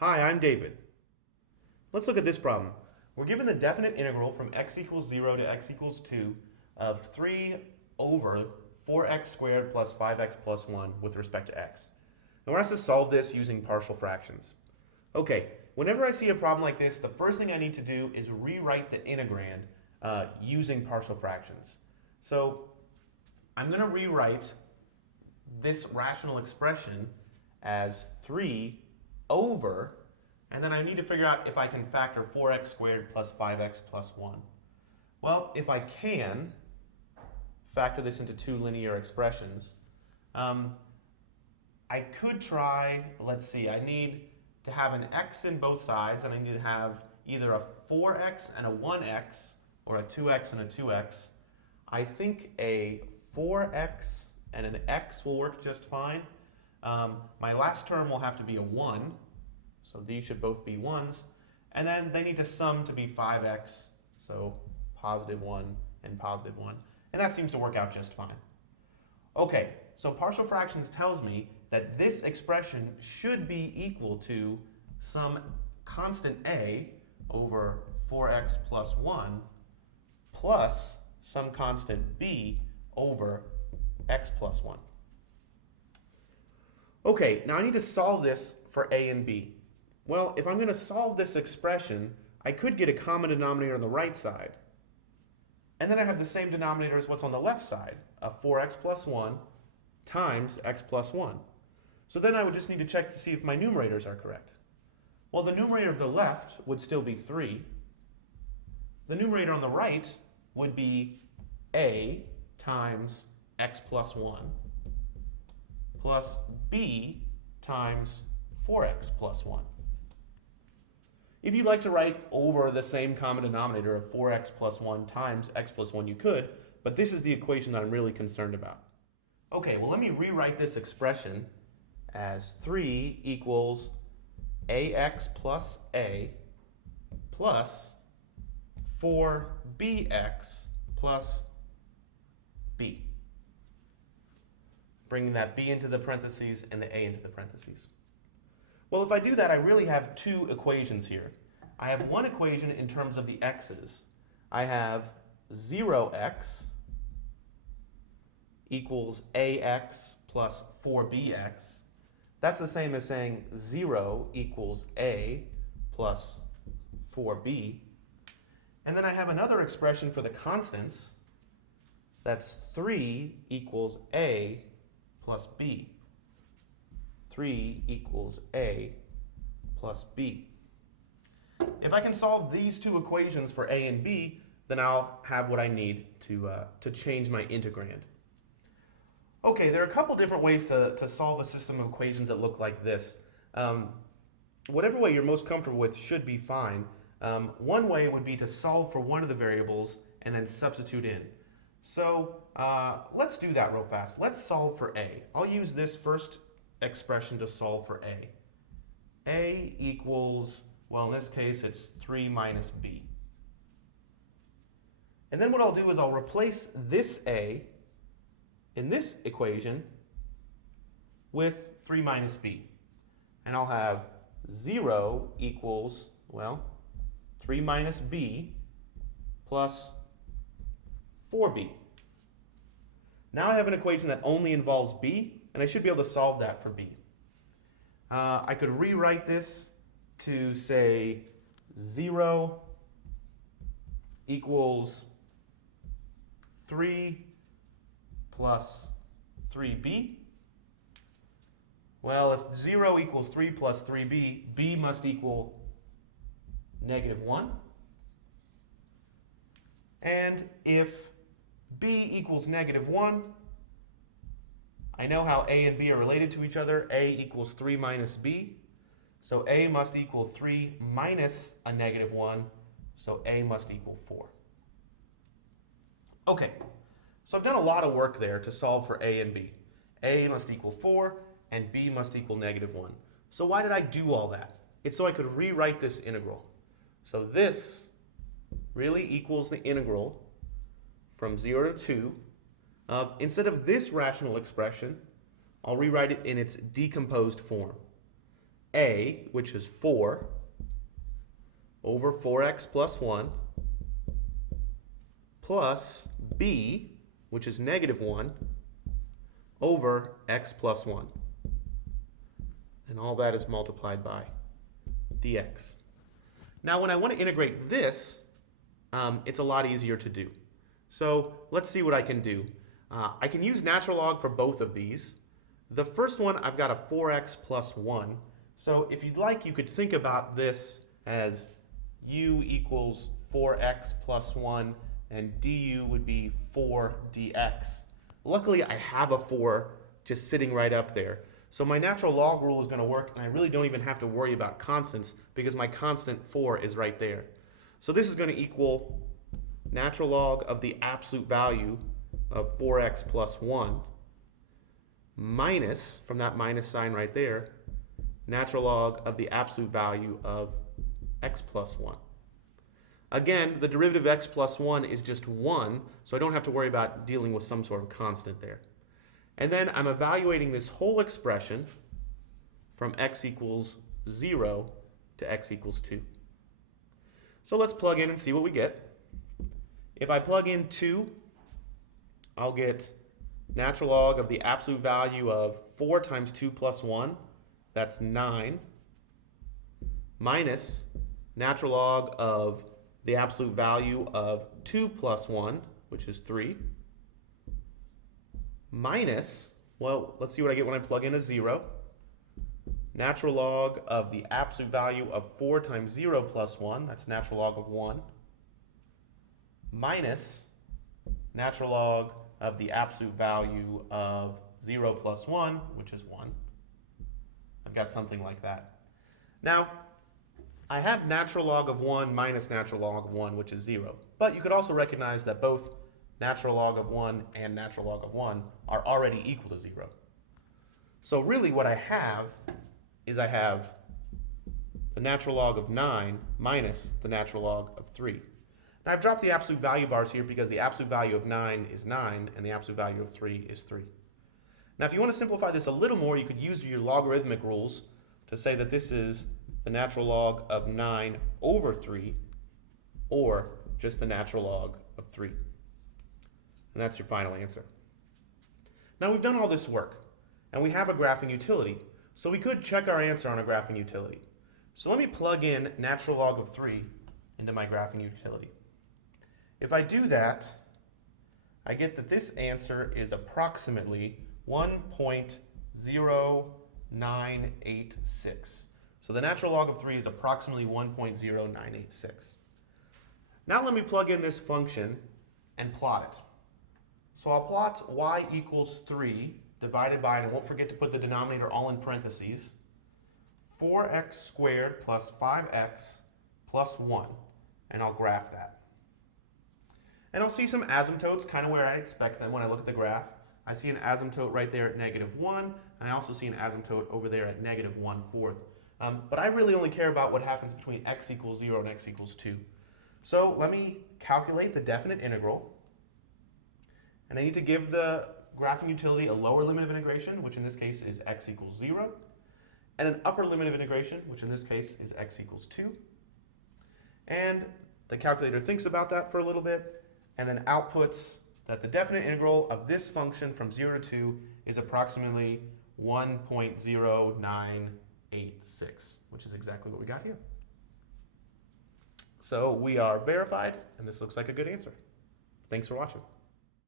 Hi, I'm David. Let's look at this problem. We're given the definite integral from x equals 0 to x equals 2 of 3 over 4x squared plus 5x plus 1 with respect to x. And we're asked to solve this using partial fractions. Okay, whenever I see a problem like this, the first thing I need to do is rewrite the integrand using partial fractions. So I'm going to rewrite this rational expression as 3 over, and then I need to figure out if I can factor 4x squared plus 5x plus 1. Well, if I can factor this into two linear expressions, I could try, let's see, I need to have an x in both sides, and I need to have either a 4x and a 1x, or a 2x and a 2x. I think a 4x and an x will work just fine. My last term will have to be a 1, so these should both be 1s. And then they need to sum to be 5x, so positive 1 and positive 1. And that seems to work out just fine. Okay, so partial fractions tells me that this expression should be equal to some constant a over 4x plus 1 plus some constant b over x plus 1. Okay, now I need to solve this for a and b. Well, if I'm going to solve this expression, I could get a common denominator on the right side. And then I have the same denominator as what's on the left side, a 4x plus 1 times x plus 1. So then I would just need to check to see if my numerators are correct. Well, the numerator of the left would still be 3. The numerator on the right would be a times x plus 1 plus b times 4x plus 1. If you'd like to write over the same common denominator of 4x plus 1 times x plus 1, you could, but this is the equation that I'm really concerned about. Okay, well, let me rewrite this expression as 3 equals ax plus a plus 4bx plus b. Bringing that b into the parentheses and the a into the parentheses. Well, if I do that, I really have two equations here. I have one equation in terms of the x's. I have 0x equals ax plus 4bx. That's the same as saying 0 equals a plus 4b. And then I have another expression for the constants. That's 3 equals a plus b. 3 equals a plus b. If I can solve these two equations for a and b, then I'll have what I need to change my integrand. Okay, there are a couple different ways to solve a system of equations that look like this. Whatever way you're most comfortable with should be fine. One way would be to solve for one of the variables and then substitute in. So let's do that real fast. Let's solve for a. I'll use this first expression to solve for a. A equals, well, in this case, it's 3 minus b. And then what I'll do is I'll replace this a in this equation with 3 minus b. And I'll have 0 equals, well, 3 minus b plus 4b. Now I have an equation that only involves b, and I should be able to solve that for b. I could rewrite this to say 0 equals 3 plus 3b. Well, if 0 equals 3 plus 3b, b must equal negative 1. And if b equals negative 1, I know how a and b are related to each other. A equals 3 minus b. So a must equal 3 minus a negative 1. So a must equal 4. Okay, so I've done a lot of work there to solve for a and b. A must equal 4 and b must equal negative 1. So why did I do all that? It's so I could rewrite this integral. So this really equals the integral from 0 to 2 instead of this rational expression, I'll rewrite it in its decomposed form. a, which is 4, over 4x plus 1, plus b, which is negative 1, over x plus 1. And all that is multiplied by dx. Now, when I want to integrate this, it's a lot easier to do. So let's see what I can do. I can use natural log for both of these. The first one, I've got a 4x plus 1. So if you'd like, you could think about this as u equals 4x plus 1, and du would be 4 dx. Luckily, I have a 4 just sitting right up there. So my natural log rule is going to work, and I really don't even have to worry about constants because my constant 4 is right there. So this is going to equal natural log of the absolute value of 4x plus 1 minus, from that minus sign right there, natural log of the absolute value of x plus 1. Again, the derivative of x plus 1 is just 1, so I don't have to worry about dealing with some sort of constant there. And then I'm evaluating this whole expression from x equals 0 to x equals 2. So let's plug in and see what we get. If I plug in 2, I'll get natural log of the absolute value of 4 times 2 plus 1, that's 9, minus natural log of the absolute value of 2 plus 1, which is 3, minus, well, let's see what I get when I plug in a 0, natural log of the absolute value of 4 times 0 plus 1, that's natural log of 1, minus natural log of the absolute value of 0 plus 1, which is 1. I've got something like that. Now, I have natural log of 1 minus natural log of 1, which is 0. But you could also recognize that both natural log of 1 and natural log of 1 are already equal to 0. So really what I have is I have the natural log of 9 minus the natural log of 3. Now I've dropped the absolute value bars here because the absolute value of 9 is 9 and the absolute value of 3 is 3. Now if you want to simplify this a little more, you could use your logarithmic rules to say that this is the natural log of 9 over 3, or just the natural log of 3. And that's your final answer. Now we've done all this work, and we have a graphing utility, so we could check our answer on a graphing utility. So let me plug in natural log of 3 into my graphing utility. If I do that, I get that this answer is approximately 1.0986. So the natural log of 3 is approximately 1.0986. Now let me plug in this function and plot it. So I'll plot y equals 3 divided by, and I won't forget to put the denominator all in parentheses, 4x squared plus 5x plus 1, and I'll graph that. And I'll see some asymptotes kind of where I expect them when I look at the graph. I see an asymptote right there at -1, and I also see an asymptote over there at -1/4. But I really only care about what happens between x equals 0 and x equals 2. So let me calculate the definite integral. And I need to give the graphing utility a lower limit of integration, which in this case is x equals 0, and an upper limit of integration, which in this case is x equals 2. And the calculator thinks about that for a little bit, and then outputs that the definite integral of this function from 0 to 2 is approximately 1.0986, which is exactly what we got here. So we are verified, and this looks like a good answer. Thanks for watching.